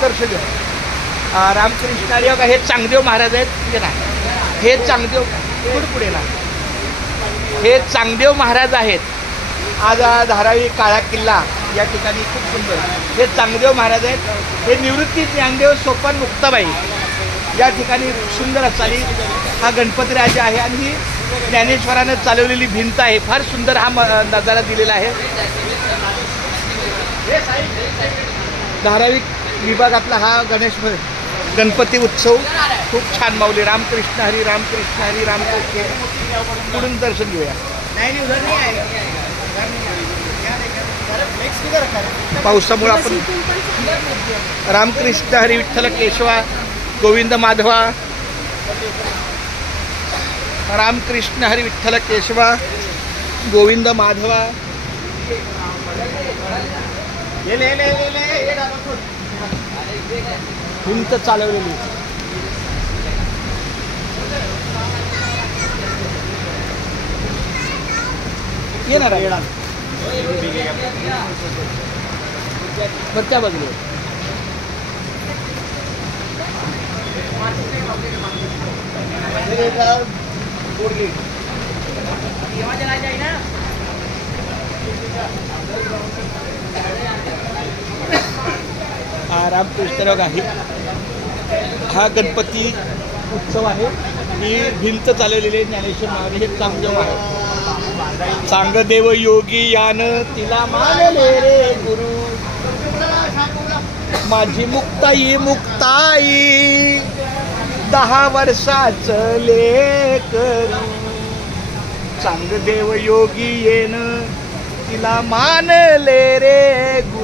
दर्शन घ्या. रामकृष्ण हरी बघा, हे चांगदेव महाराज आहेत. म्हणजे ना हे चांगदेव पुढे ना हे चांगदेव महाराज आहेत. आज धारावी काळा किल्ला या ठिकाणी खूप सुंदर हे चांगदेव महाराज आहेत. हे निवृत्ती ज्ञानदेव सोपान मुक्ताबाई या ठिकाणी सुंदर असाली हा गणपती राजा आहे. आणि ही ज्ञानेश्वरानं चालवलेली भिंत आहे. फार सुंदर हा नजारा दिलेला आहे. धारावी विभागातला हा गणपती उत्सव खूप छान माऊली. रामकृष्ण हरी रामकृष्ण हरी रामकृष्ण. पुढून दर्शन घेऊया. पावसामुळे आपण रामकृष्ण हरी विठ्ठल केशवा गोविंद माधवा. रामकृष्ण हरी विठ्ठल केशवा गोविंद माधवा. भिंत चालवलेली येणार आहे. बरं त्या बाजूला रामकृष्ण आहे. हा गणपती उत्सव आहे. ही भिंत चालवलेली आहे. ज्ञानेश्वर महाराज हे चांगदेव आहे. चांगदेव योगी यान तिला मानले रे गुरु. माझी मुक्ताई मुक्ताई 10 वर्षाचं लेकरू. चांगदेव योगी येन तिला मानले रे गुरु.